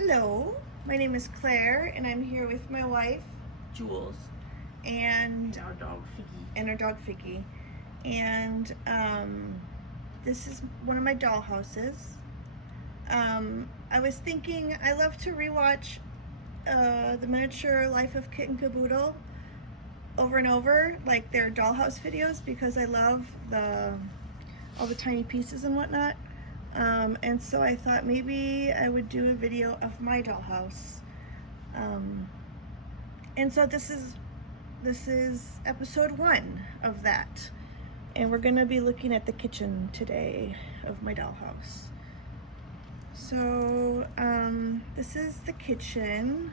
Hello, my name is Claire and I'm here with my wife, Jules, and our dog Figgy. Our dog Figgy. And this is one of my doll houses. I was thinking I love to rewatch the Miniature Life of Kit and Caboodle over and over, like their dollhouse videos, because I love all the tiny pieces and whatnot. And so I thought maybe I would do a video of my dollhouse. And so this is episode 1 of that. And we're gonna be looking at the kitchen today of my dollhouse. So this is the kitchen.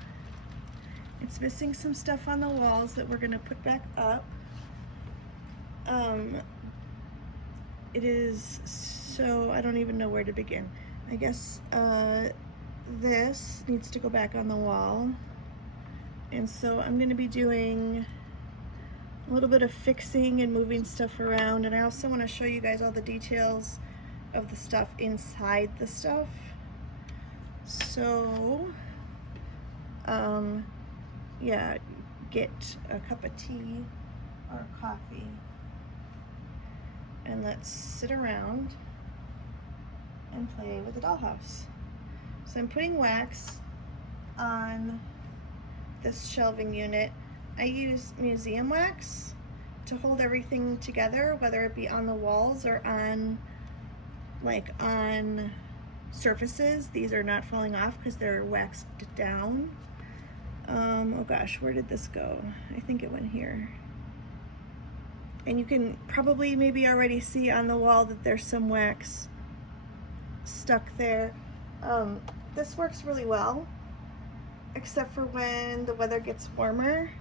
It's missing some stuff on the walls that we're gonna put back up. It is so, I don't even know where to begin. I guess this needs to go back on the wall. And so I'm gonna be doing a little bit of fixing and moving stuff around. And I also wanna show you guys all the details of the stuff inside the stuff. So, yeah, get a cup of tea or coffee and let's sit around and play with the dollhouse. So I'm putting wax on this shelving unit. I use museum wax to hold everything together, whether it be on the walls or on surfaces. These are not falling off because they're waxed down. Oh gosh, where did this go? I think it went here. And you can probably maybe already see on the wall that there's some wax stuck there. This works really well, except for when the weather gets warmer,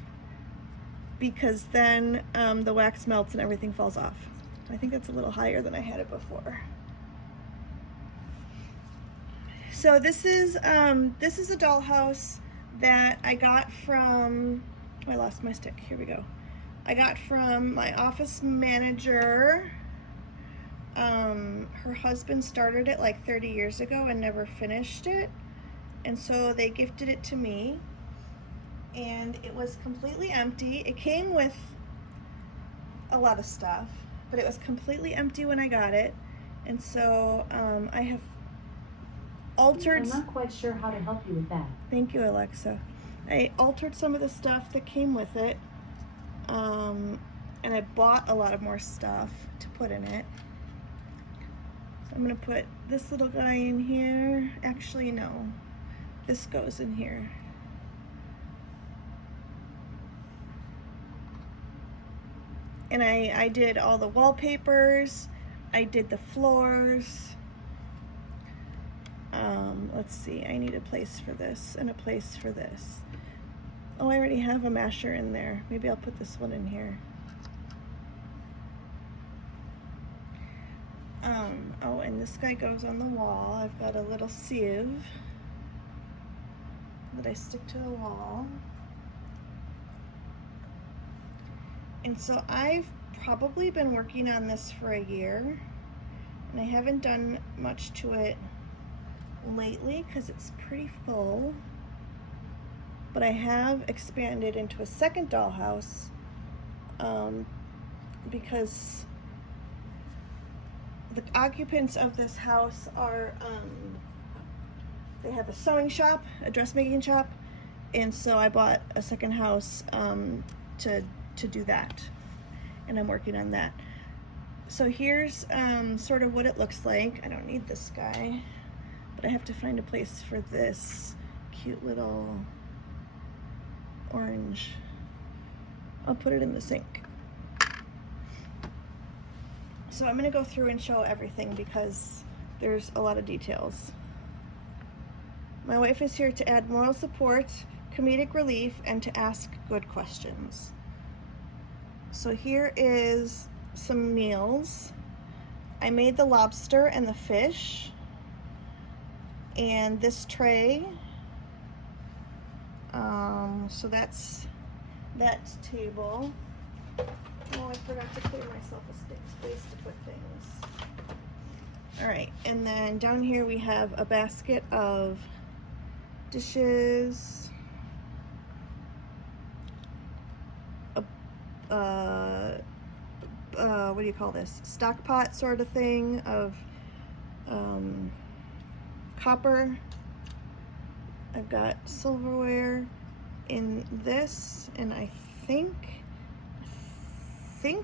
because then the wax melts and everything falls off. I think that's a little higher than I had it before. So this is a dollhouse that I got from, oh, I lost my stick, here we go. I got from my office manager. Her husband started it like 30 years ago and never finished it. And so they gifted it to me. And it was completely empty. It came with a lot of stuff, but it was completely empty when I got it. And so I have altered. I'm not quite sure how to help you with that. Thank you, Alexa. I altered some of the stuff that came with it. And I bought a lot of more stuff to put in it. So I'm gonna put this little guy in here. Actually, no, this goes in here. And I did all the wallpapers. I did the floors. Let's see, I need a place for this and a place for this. Oh, I already have a masher in there. Maybe I'll put this one in here. Oh, and this guy goes on the wall. I've got a little sieve that I stick to the wall. And so I've probably been working on this for a year, and I haven't done much to it lately because it's pretty full. But I have expanded into a second dollhouse because the occupants of this house are, they have a sewing shop, a dressmaking shop, and so I bought a second house to do that, and I'm working on that. So here's sort of what it looks like. I don't need this guy, but I have to find a place for this cute little orange. I'll put it in the sink. So I'm gonna go through and show everything because there's a lot of details. My wife is here to add moral support, comedic relief, and to ask good questions. So here is some meals. I made the lobster and the fish, and this tray. So that's that table. Oh, I forgot to clear myself a space to put things. All right, and then down here we have a basket of dishes, what do you call this? Stock pot sort of thing of copper. I've got silverware in this, and I think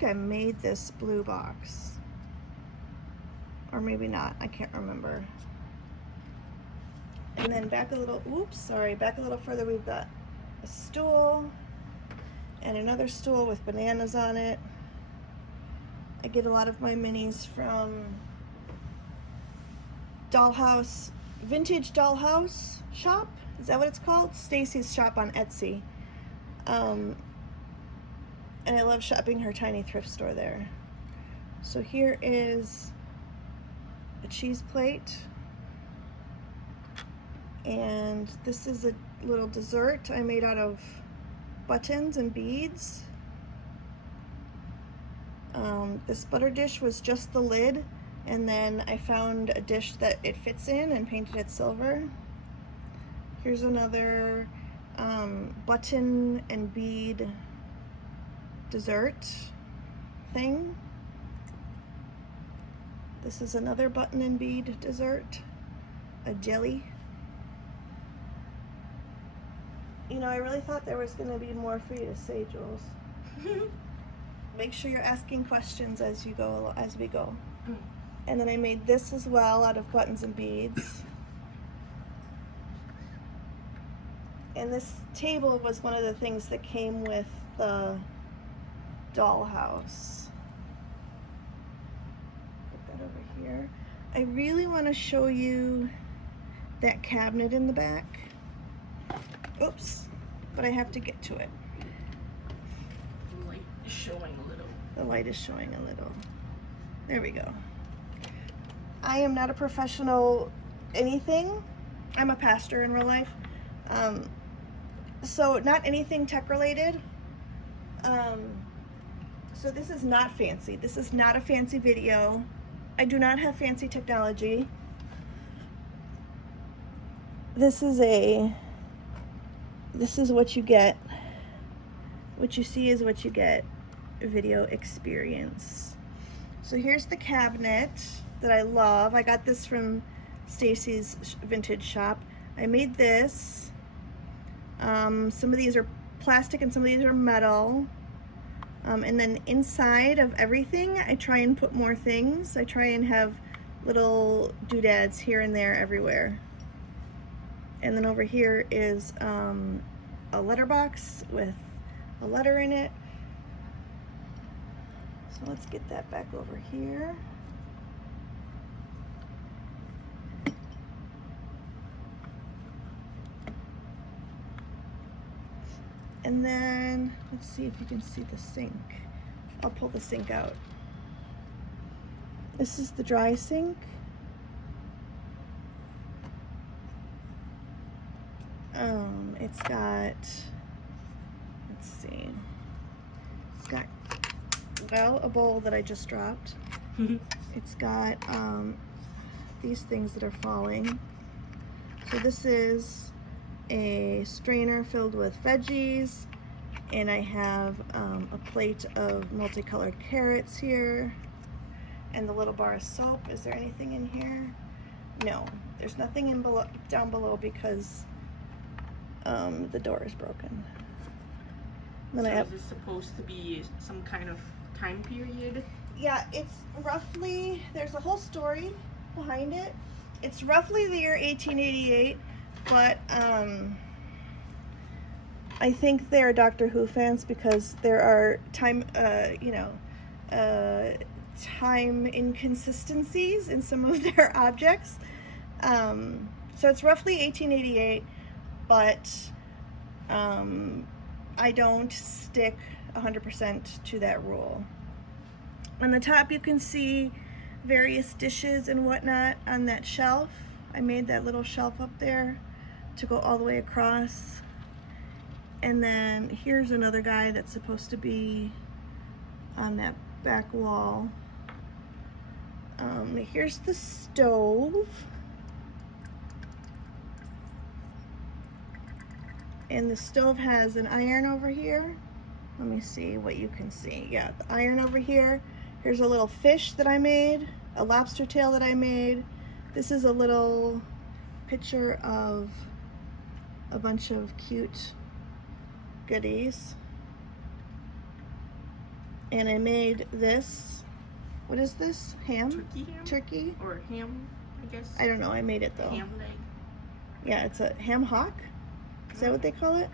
I made this blue box, or maybe not, I can't remember. And then back a little, back a little further, we've got a stool and another stool with bananas on it. I get a lot of my minis from Dollhouse, Vintage Dollhouse shop. Is that what it's called? Stacey's shop on Etsy. And I love shopping her tiny thrift store there. So here is a cheese plate. And this is a little dessert I made out of buttons and beads. This butter dish was just the lid, and then I found a dish that it fits in and painted it silver. Here's another button and bead dessert thing. This is another button and bead dessert, a jelly. You know, I really thought there was going to be more for you to say, Jules. Make sure you're asking questions as we go. And then I made this as well out of buttons and beads. And this table was one of the things that came with the dollhouse. Put that over here. I really want to show you that cabinet in the back. Oops, but I have to get to it. The light is showing a little. The light is showing a little. There we go. I am not a professional anything. I'm a pastor in real life. So not anything tech related. So this is not fancy. This is not a fancy video. I do not have fancy technology. This is what you get. What you see is what you get. Video experience. So here's the cabinet that I love. I got this from Stacey's vintage shop. I made this. Some of these are plastic and some of these are metal. And then inside of everything, I try and put more things. I try and have little doodads here and there everywhere. And then over here is a letterbox with a letter in it. So let's get that back over here. And then let's see if you can see the sink. I'll pull the sink out. This is the dry sink. It's got, let's see, it's got, well, a bowl that I just dropped. It's got these things that are falling. So this is a strainer filled with veggies, and I have a plate of multicolored carrots here, and the little bar of soap. Is there anything in here? No, there's nothing in down below because the door is broken. Then So I have, is this supposed to be some kind of time period? yeah, it's roughly, there's a whole story behind it. It's roughly the year 1888, but I think they're Doctor Who fans because there are time inconsistencies in some of their objects. So it's roughly 1888, but I don't stick 100% to that rule. On the top you can see various dishes and whatnot on that shelf. I made that little shelf up there to go all the way across. And then here's another guy that's supposed to be on that back wall. Here's the stove. And the stove has an iron over here. Let me see what you can see. Yeah, the iron over here. Here's a little fish that I made, a lobster tail that I made. This is a little picture of a bunch of cute goodies. And I made this. What is this? Ham? Turkey ham? Turkey? Or ham, I guess. I don't know. I made it though. Ham leg. Yeah, it's a ham hock. Is that what they call it?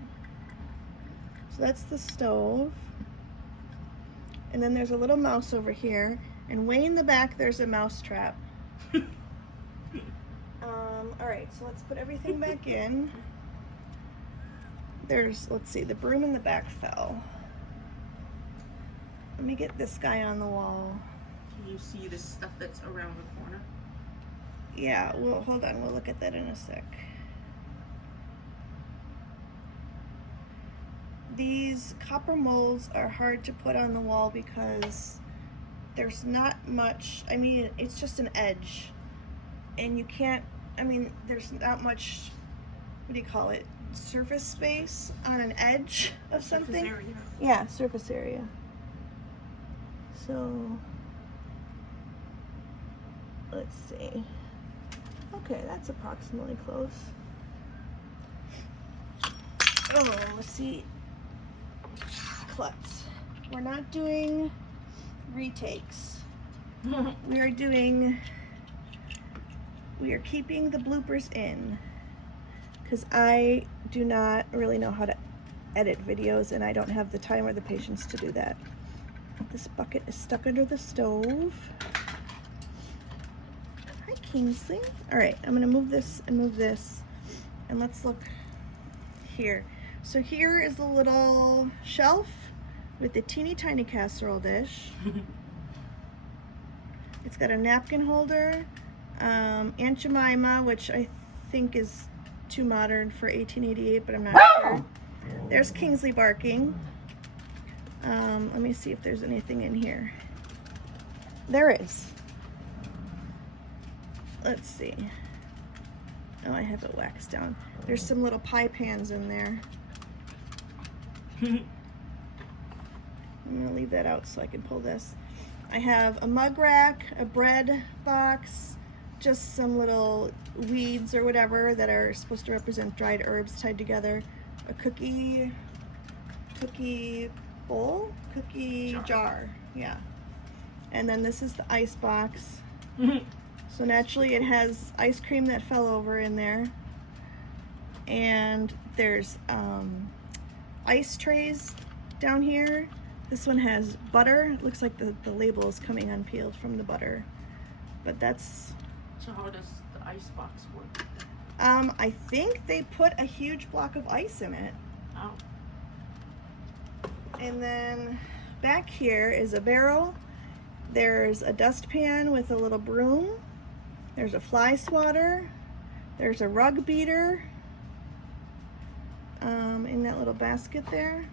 So that's the stove. And then there's a little mouse over here. And way in the back, there's a mouse trap. All right, so let's put everything back in. There's, let's see, the broom in the back fell. Let me get this guy on the wall. Can you see the stuff that's around the corner? Yeah, well, hold on, we'll look at that in a sec. These copper molds are hard to put on the wall because there's not much, I mean, it's just an edge. And you can't, I mean, there's not much, what do you call it, surface space on an edge of something. Surface area. Yeah, surface area. So, let's see. Okay, that's approximately close. Oh, let's see. Klutz. We're not doing retakes. We are keeping the bloopers in because I do not really know how to edit videos and I don't have the time or the patience to do that. This bucket is stuck under the stove. Hi, Kingsley. All right, I'm gonna move this and move this, and let's look here. So here is the little shelf with the teeny tiny casserole dish. It's got a napkin holder, Aunt Jemima, which I think is too modern for 1888, but I'm not sure. There's Kingsley barking. Let me see if there's anything in here. There is. Let's see. Oh, I have it waxed down. There's some little pie pans in there. I'm gonna leave that out so I can pull this. I have a mug rack, a bread box, just some little weeds or whatever that are supposed to represent dried herbs tied together, a cookie bowl, cookie jar, yeah. And then this is the ice box. So naturally it has ice cream that fell over in there. And there's ice trays down here. This one has butter. It looks like the label is coming unpeeled from the butter. But that's... So how does the ice box work? I think they put a huge block of ice in it. Oh. And then back here is a barrel. There's a dustpan with a little broom. There's a fly swatter. There's a rug beater in that little basket there.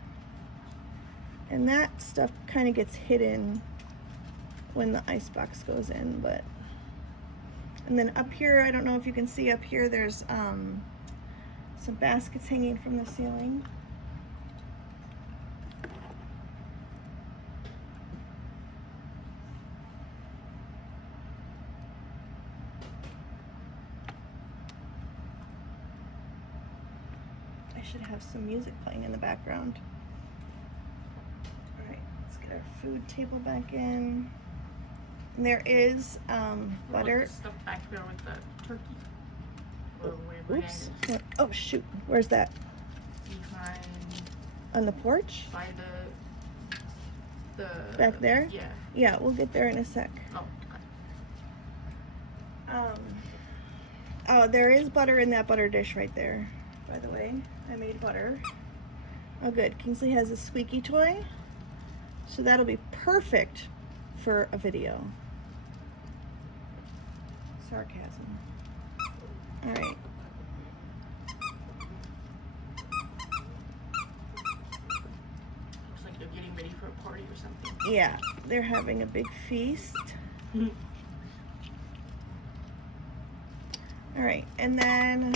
And that stuff kind of gets hidden when the ice box goes in, but... And then up here, I don't know if you can see up here, there's some baskets hanging from the ceiling. I should have some music playing in the background. All right, let's get our food table back in. And there is butter. Like the stuff back there with the turkey. Or where Oops. Oh shoot. Where's that? Behind. On the porch? By the. Back there? Yeah. Yeah, we'll get there in a sec. Oh. Okay. Oh, there is butter in that butter dish right there. By the way, I made butter. Oh, good. Kingsley has a squeaky toy, so that'll be perfect for a video. Sarcasm. All right. Looks like they're getting ready for a party or something. Yeah, they're having a big feast. All right, and then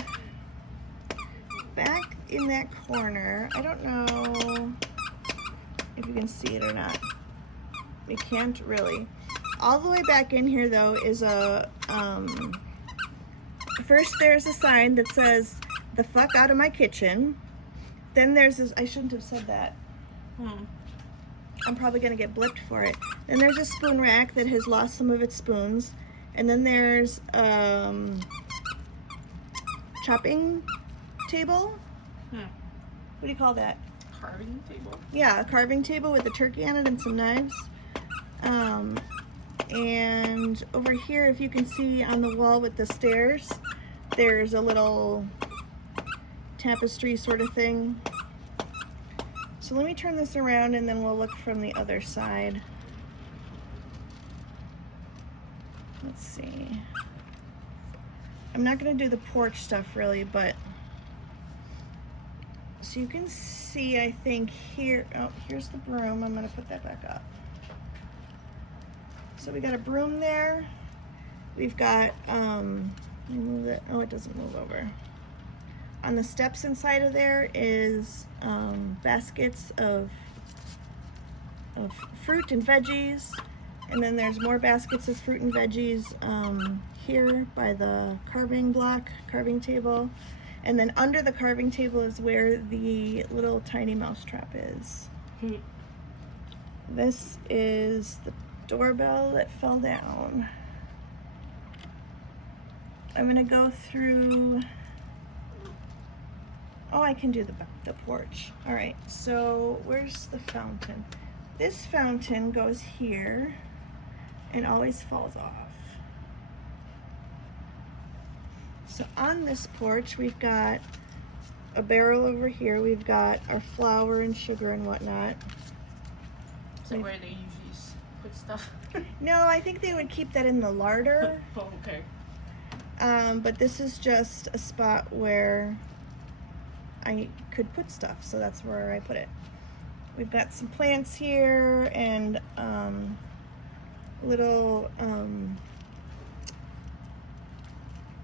back in that corner, I don't know if you can see it or not. You can't really. All the way back in here though is a, first there's a sign that says, "The fuck out of my kitchen." Then there's this, I shouldn't have said that. I'm probably gonna get blipped for it. Then there's a spoon rack that has lost some of its spoons. And then there's chopping table. What do you call that? Carving table? Yeah, a carving table with a turkey on it and some knives. And over here, if you can see on the wall with the stairs, there's a little tapestry sort of thing. So let me turn this around and then we'll look from the other side. Let's see. I'm not going to do the porch stuff really, but so you can see, I think here, oh, here's the broom. I'm going to put that back up. So we got a broom there. We've got, move it. Oh, it doesn't move over. On the steps inside of there is baskets of fruit and veggies. And then there's more baskets of fruit and veggies here by the carving table. And then under the carving table is where the little tiny mouse trap is. This is the doorbell that fell down. I'm gonna go through, oh, I can do the porch. All right, so where's the fountain? This fountain goes here and always falls off. So on this porch, we've got a barrel over here. We've got our flour and sugar and whatnot. So where they usually put stuff? No, I think they would keep that in the larder. Oh, okay. But this is just a spot where I could put stuff, so that's where I put it. We've got some plants here and little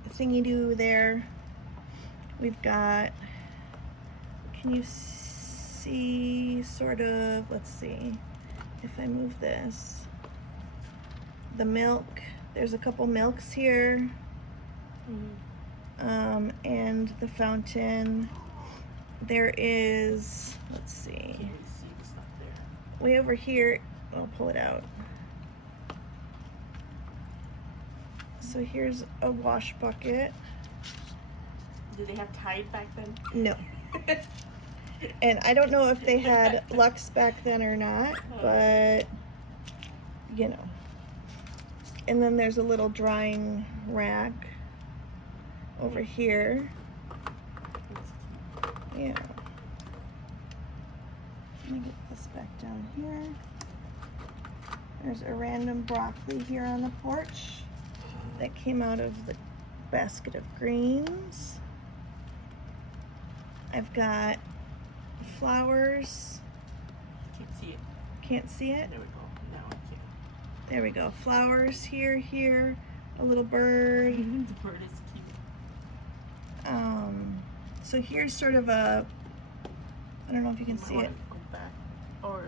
thingy-do there. We've got, can you see sort of, let's see, if I move this, the milk, there's a couple milks here. And the fountain, there is, let's see, Can't really see the stuff there. way over here, I'll pull it out. So here's a wash bucket. Did they have Tide back then? No. And I don't know if they had Lux back then or not, but you know. And then there's a little drying rack over here. Yeah. Let me get this back down here. There's a random broccoli here on the porch that came out of the basket of greens. I've got flowers. Can't see it. Can't see it? There we go. Now I can. There we go. Flowers here, a little bird. The bird is cute. So here's sort of a, I don't know if you can see it. Go back or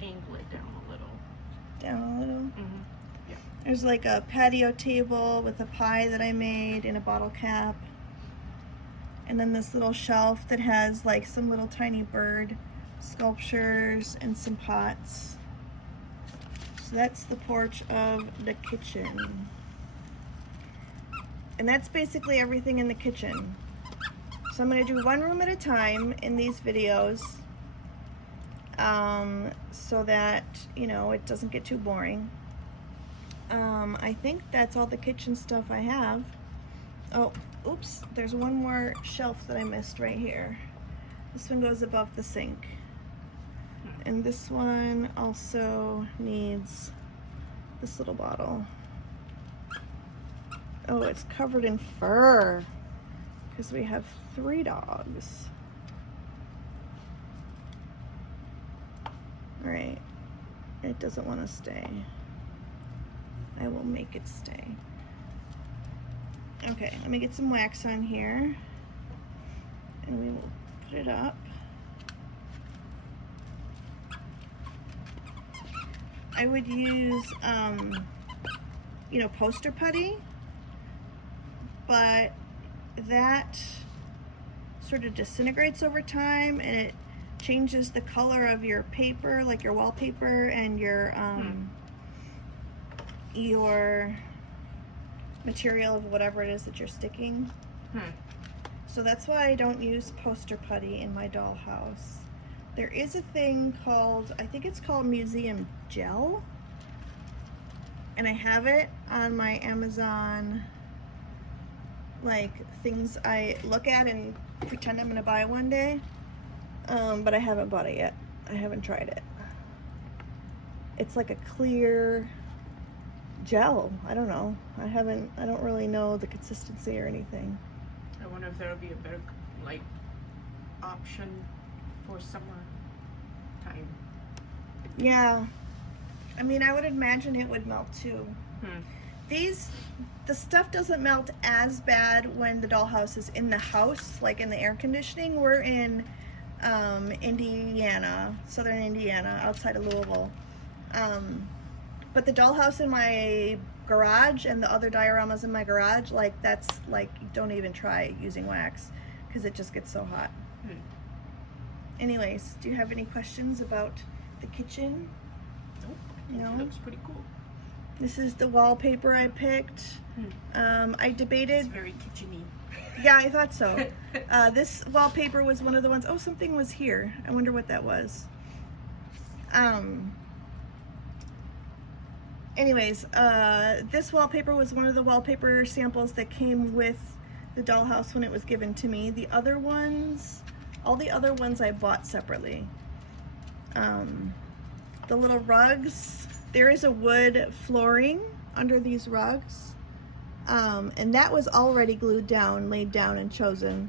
angle it down a little. Down a little. Yeah. There's like a patio table with a pie that I made in a bottle cap. And then this little shelf that has like some little tiny bird sculptures and some pots. So that's the porch of the kitchen. And that's basically everything in the kitchen. So I'm going to do one room at a time in these videos so that, you know, it doesn't get too boring. I think that's all the kitchen stuff I have. Oh, oops, there's one more shelf that I missed right here. This one goes above the sink. And this one also needs this little bottle. Oh, it's covered in fur because we have 3 dogs. All right, it doesn't want to stay. I will make it stay. Okay, let me get some wax on here. And we will put it up. I would use, you know, poster putty, but that sort of disintegrates over time and it changes the color of your paper, like your wallpaper and your material of whatever it is that you're sticking. So that's why I don't use poster putty in my dollhouse. There is a thing called, I think it's called museum gel, and I have it on my Amazon, like things I look at and pretend I'm gonna buy one day, but I haven't bought it yet. I haven't tried it. It's like a clear gel. I don't know. I don't really know the consistency or anything. I wonder if there would be a better, like, option for summer time. Yeah. I mean, I would imagine it would melt too. The stuff doesn't melt as bad when the dollhouse is in the house, like in the air conditioning. We're in Indiana, southern Indiana, outside of Louisville. But the dollhouse in my garage and the other dioramas in my garage, like that's like, don't even try using wax because it just gets so hot. Anyways, do you have any questions about the kitchen? Nope. It looks pretty cool. This is the wallpaper I picked. I debated. It's very kitchen-y. Yeah, I thought so. This wallpaper was one of the ones. Oh, something was here. I wonder what that was. Anyways, this wallpaper was one of the wallpaper samples that came with the dollhouse when it was given to me. The other ones, all the other ones I bought separately. The little rugs, there is a wood flooring under these rugs. And that was already glued down, laid down, and chosen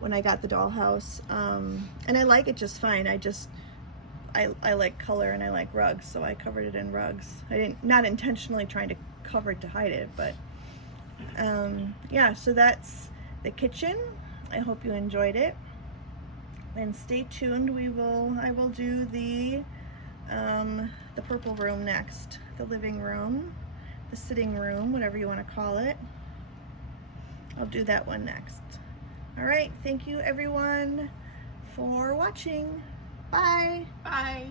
when I got the dollhouse. And I like it just fine. I like color and I like rugs, so I covered it in rugs. Not intentionally trying to cover it to hide it, but yeah, so that's the kitchen. I hope you enjoyed it. And stay tuned. I will do the purple room next. The living room, the sitting room, whatever you want to call it. I'll do that one next. All right, thank you everyone for watching. Bye. Bye.